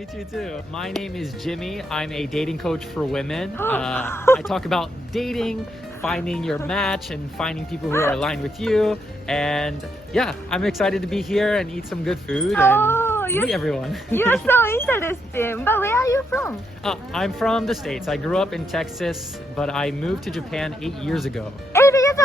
meet you too. My name is Jimmy. I'm a dating coach for women. I talk about dating, finding your match, and finding people who are aligned with you. And yeah, I'm excited to be here and eat some good food and meet everyone. You're so interesting. But where are you from? I'm from the States. I grew up in Texas, but I moved to Japan 8 years ago. 8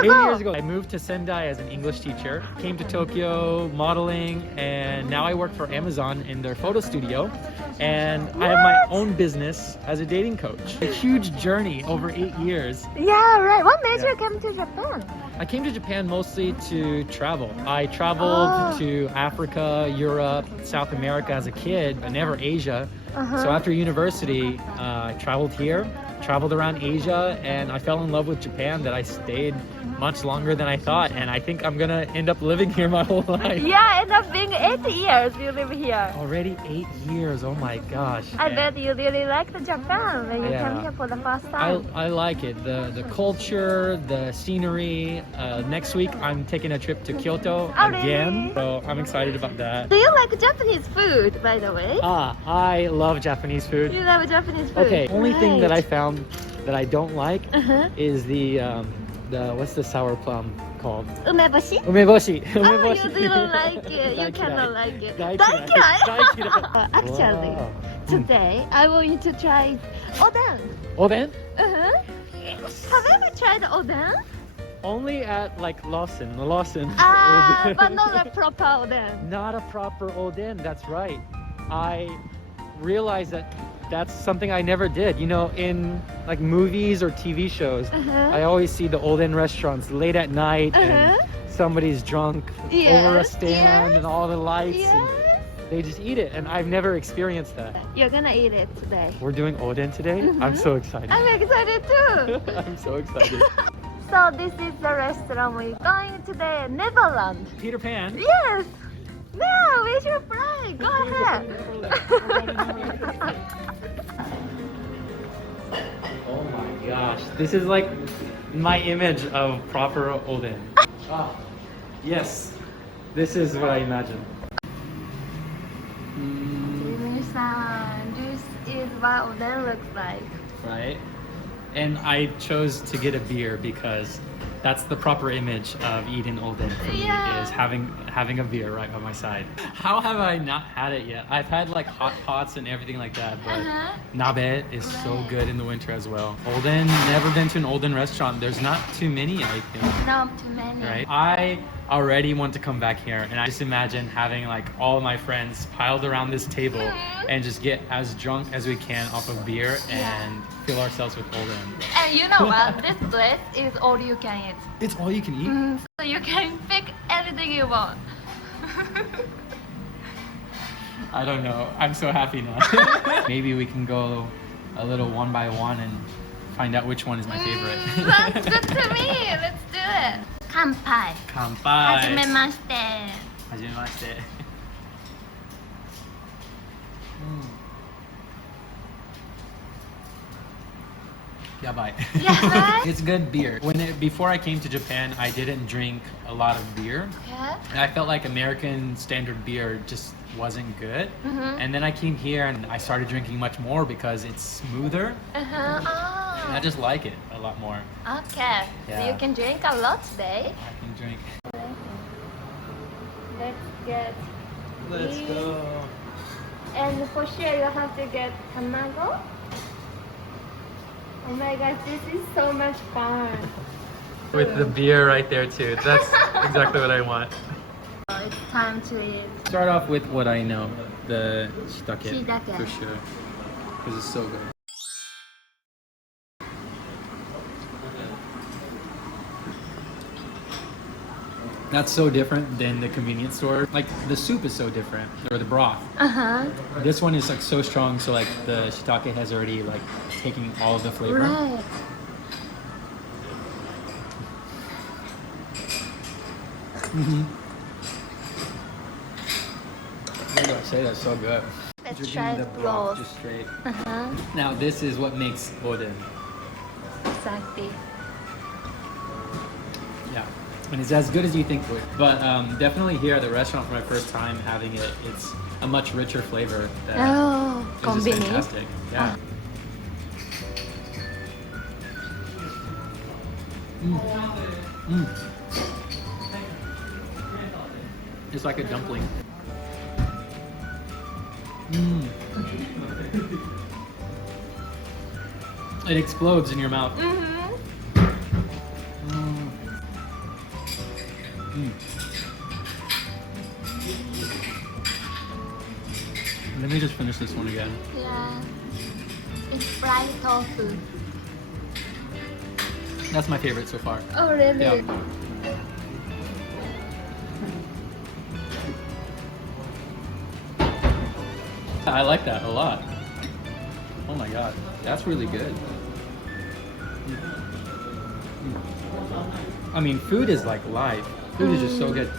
years ago, I moved to Sendai as an English teacher, came to Tokyo modeling, and now I work for Amazon in their photo studio. And I have my own business as a dating coach. A huge journey over 8 years. Yeah, right. What made you come to Japan? I came to Japan mostly to travel. I traveled to Africa, Europe, South America as a kid, but never Asia. So after university, I traveled here, traveled around Asia, and I fell in love with Japan that I stayed much longer than I thought, and I think I'm gonna end up living here my whole life. Yeah, end up being 8 years you live here. Already 8 years, oh my gosh. I bet you really liked Japan when you came here for the first time. I like it, the culture, the scenery. Next week I'm taking a trip to Kyoto again, so I'm excited about that. Do you like Japanese food, by the way? I love Japanese food. You love Japanese food? Okay, only thing that I found that I don't like is the what's the sour plum called? Umeboshi? Umeboshi. Oh, you didn't like it. You cannot like it. Actually, today I want you to try Oden. Oden? Have you ever tried Oden? Only at like Lawson. But not a proper Oden. Not a proper Oden, that's right. I realized that that's something I never did. You know, in like movies or TV shows, I always see the Oden restaurants late at night and somebody's drunk over a stand and all the lights and they just eat it, and I've never experienced that. You're gonna eat it today. We're doing Oden today? I'm so excited. I'm excited too. I'm so excited. So this is the restaurant we're going today, Neverland. Peter Pan? Yes! No, we should fly. Go ahead. Oh my gosh, this is like my image of proper Oden. Yes, this is what I imagine. Jimmy-san, this is what Oden looks like. Right? And I chose to get a beer because that's the proper image of eating Oden for me, is having a beer right by my side. How have I not had it yet? I've had like hot pots and everything like that, but nabe is so good in the winter as well. Oden, never been to an Oden restaurant. There's not too many, I think. Not too many. Right? I already want to come back here, and I just imagine having like all of my friends piled around this table and just get as drunk as we can off of beer and fill ourselves with Oden. And you know what? This place is all you can eat. It's all you can eat? So you can pick anything you want. I don't know. I'm so happy now. Maybe we can go a little one by one and find out which one is my favorite. Sounds good to me. Let's do it. Kanpai. Kanpai. Hajimemashite. Hajimemashite. Yabai. Yeah, It's good beer. Before I came to Japan, I didn't drink a lot of beer. And I felt like American standard beer just wasn't good. And then I came here and I started drinking much more because it's smoother. And I just like it a lot more. Okay. Yeah. So you can drink a lot today. I can drink. Let's go. And for sure you have to get tamago. Oh my gosh, this is so much fun. With the beer right there too. That's exactly what I want. It's time to eat. Start off with what I know. The shiitake. Shiitake. For sure. Because it's so good. That's so different than the convenience store. Like the soup is so different, or the broth. This one is like so strong, so like the shiitake has already like taken all of the flavor. Right. I gotta say, that's so good. Let's try the it broth close. just straight. Now this is what makes Oden. Exactly. And it's as good as you think it would. But definitely here at the restaurant for my first time having it, it's a much richer flavor. That Oh, is just convenient. fantastic. Yeah. It's like a dumpling. It explodes in your mouth. Let me just finish this one again. Yeah. It's fried tofu. That's my favorite so far. Oh, really? Yeah. I like that a lot. Oh my god, that's really good. I mean, food is like life. Food is just so good.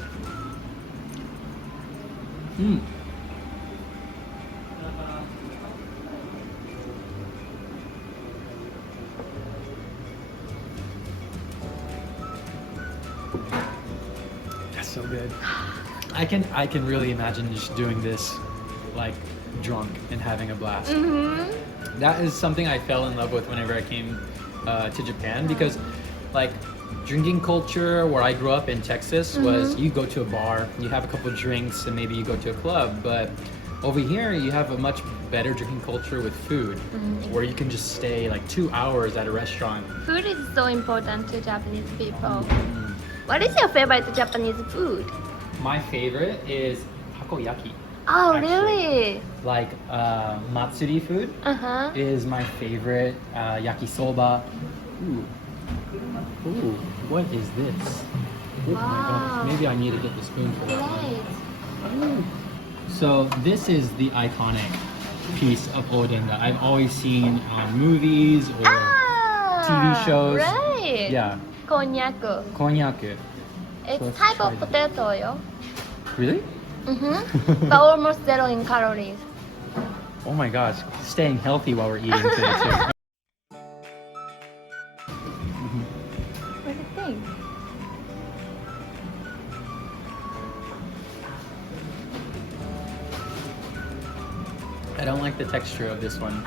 That's so good. I can really imagine just doing this like drunk and having a blast. That is something I fell in love with whenever I came to Japan, because like drinking culture where I grew up in Texas was you go to a bar, you have a couple of drinks, and maybe you go to a club. But over here you have a much better drinking culture with food, where you can just stay like 2 hours at a restaurant. Food is so important to Japanese people. What is your favorite Japanese food? My favorite is takoyaki. Oh, Actually. really? Like matsuri food is my favorite. Yakisoba. Ooh, what is this? Oh my Wow. gosh, maybe I need to get the spoon for that. Right. So this is the iconic piece of Oden that I've always seen on movies or TV shows. Right. Yeah, Konnyaku. konnyaku. It's Let's type try of this. potato, yo. Really? But almost zero in calories. Oh my gosh, staying healthy while we're eating today too. What do you think? I don't like the texture of this one.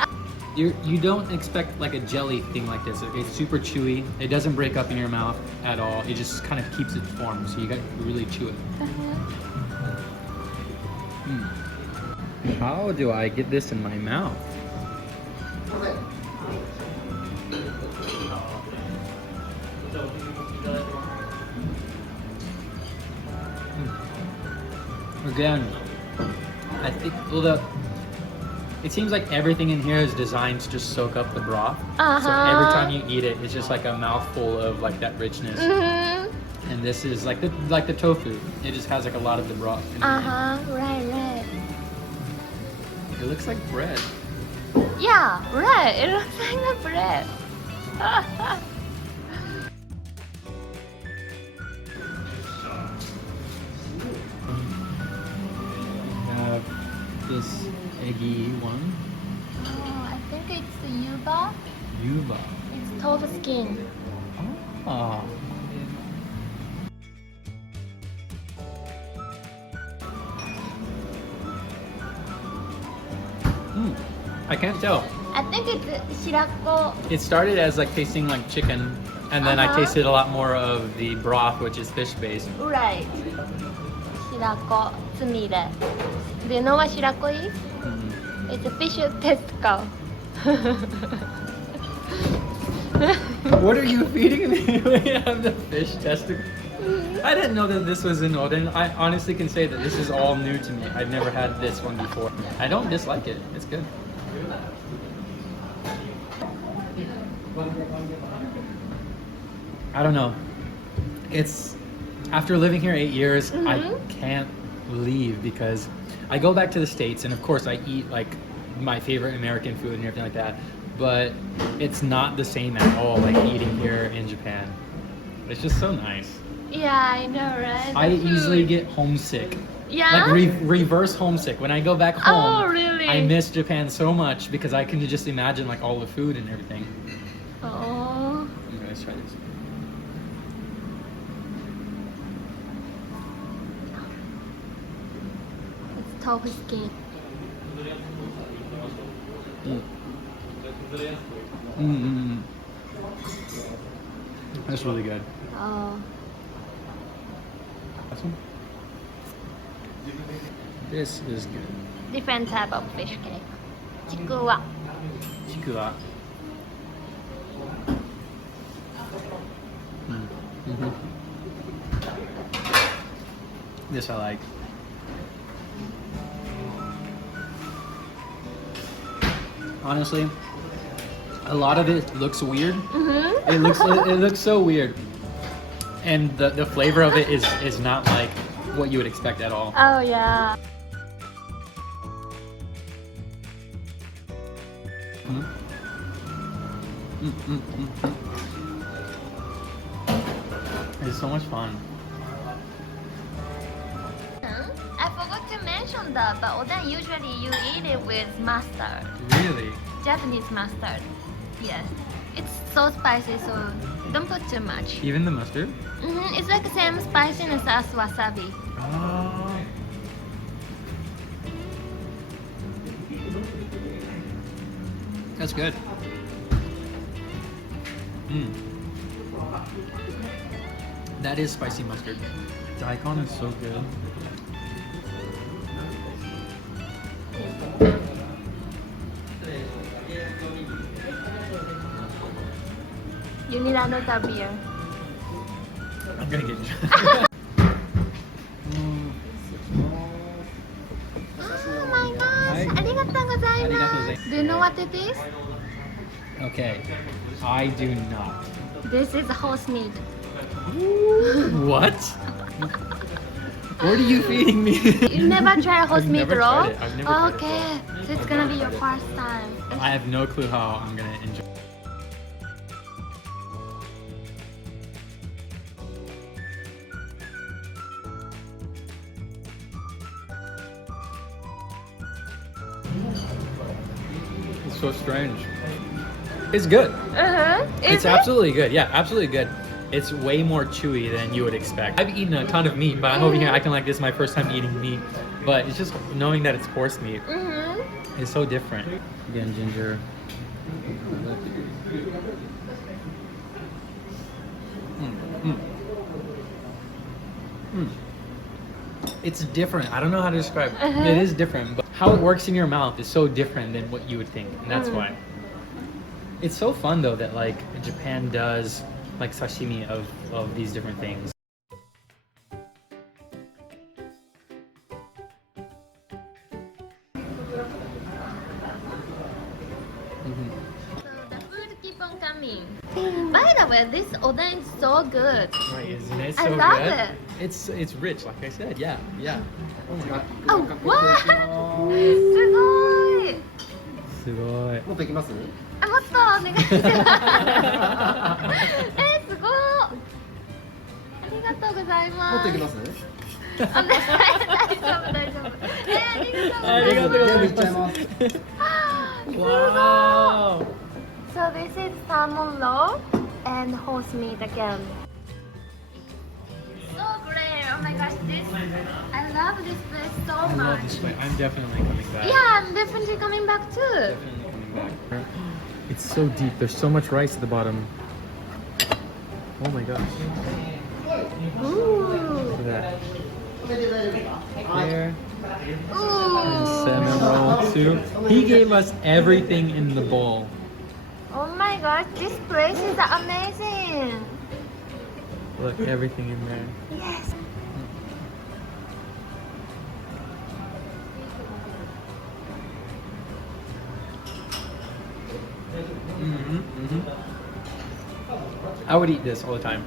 You don't expect like a jelly thing like this. It's super chewy. It doesn't break up in your mouth at all. It just kind of keeps its form, so you got to really chew it. How do I get this in my mouth? Again, I think it seems like everything in here is designed to just soak up the broth. So every time you eat it, it's just like a mouthful of like that richness. And this is like the tofu. It just has like a lot of the broth in it. Right. It looks like bread. Yeah, right. It looks like a bread. We have this eggy one. Oh, I think it's the yuba. Yuba. It's tofu skin. Ah. I can't tell. I think it's shirako. It started as like tasting like chicken, and then I tasted a lot more of the broth, which is fish based. Right. Shirako, tsumire. Do you know what shirako is? It's a fish testicle. What are you feeding me? We have the fish testicle. I didn't know that this was in Oden. I honestly can say that this is all new to me. I've never had this one before. I don't dislike it. It's good. I don't know. It's after living here 8 years, I can't leave because I go back to the States and of course I eat like my favorite American food and everything like that, but it's not the same at all like eating here in Japan. It's just so nice. Yeah, I know, right? I easily get homesick. Yeah? Like reverse homesick. When I go back home, Oh, really? I miss Japan so much because I can just imagine like all the food and everything. Oh. Okay, let's try this. tofu skin. That's really good. Oh. Awesome. This is good. Different type of fish cake. Chikuwa. Chikuwa. This I like. Honestly, a lot of it looks weird. It looks so weird, and the flavor of it is not like what you would expect at all. Oh yeah. It's so much fun. I forgot to mention that, but Oden usually you eat it with mustard. Really? Japanese mustard. Yes. It's so spicy, so don't put too much. Even the mustard? It's like the same spiciness as wasabi. Oh. That's good. That is spicy mustard. Daikon is so good. You need another beer. I'm gonna get you. Oh my gosh! Arigatou gozaimasu. Do you know what it is? Okay, I do not. This is horse meat. What? What are you feeding me? You never tried horse I've meat never roll? tried it. I've never tried it. Okay, so it's gonna be your first time. I have no clue how I'm gonna enjoy. It's so strange. It's good. It's absolutely good. Yeah, absolutely good. It's way more chewy than you would expect. I've eaten a ton of meat, but I'm over here acting like this is my first time eating meat. But it's just knowing that it's horse meat is so different. Again, ginger. It's different. I don't know how to describe it. It is different, but how it works in your mouth is so different than what you would think, and that's why. It's so fun though that like Japan does like sashimi of these different things. So the food keep on coming. By the way, this oden is so good. Right, isn't it so I love good? it. It's rich, like I said. Yeah. Oh my god. Oh, what? すごい。すごい。もっといきます？あ、もっとお願いします。すごい。ありがとうございます。もっといきます？あ、大丈夫。ありがとうございます。全部いっちゃいます。Wow. So this is salmon roll and horse meat again. So great! Oh my gosh, I love this place so I love much. this place. I'm definitely coming back. Yeah, I'm definitely coming back too. Definitely coming back. It's so deep. There's so much rice at the bottom. Oh my gosh. Ooh. Look at that. There. Ooh. And salmon roll too. He gave us everything in the bowl. Oh my gosh, this place is amazing. Look, everything in there. Yes. I would eat this all the time.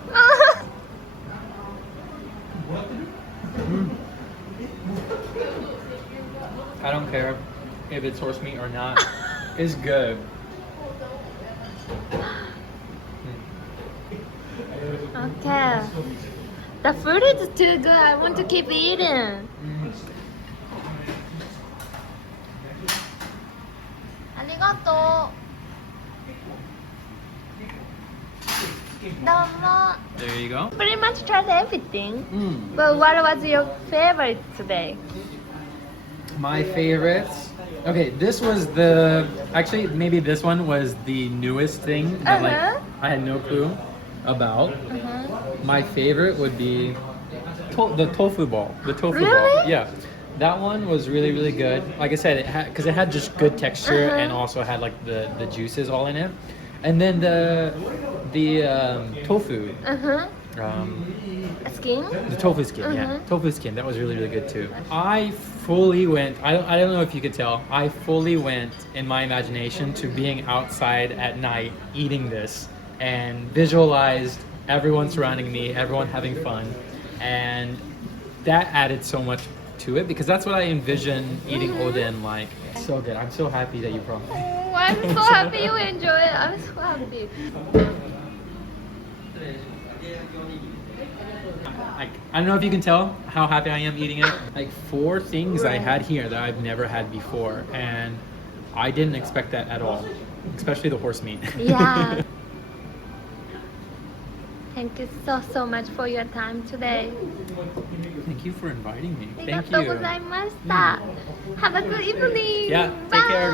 I don't care if it's horse meat or not. It's good. Okay. The food is too good. I want to keep eating. ありがとう。どうも。 There you go. Pretty much tried everything. But what was your favorite today? My favorites. Okay, this was actually maybe this one was the newest thing that like I had no clue about. My favorite would be the tofu ball. The tofu ball. Yeah. That one was really good. Like I said, because it had just good texture and also had like the juices all in it. And then the tofu. Skin? The tofu skin, yeah. Tofu skin, that was really good too. I fully went, I don't know if you could tell, I fully went in my imagination to being outside at night eating this and visualized everyone surrounding me, everyone having fun. And that added so much to it because that's what I envision eating Oden like. So good. I'm so happy that you brought me. Oh, I'm so happy you enjoy it. I'm so happy. I don't know if you can tell how happy I am eating it. Like 4 things I had here that I've never had before, and I didn't expect that at all, especially the horse meat. Yeah. Thank you so much for your time today. Thank you for inviting me. ありがとうございました。Have a good evening. Yeah, take Bye. care.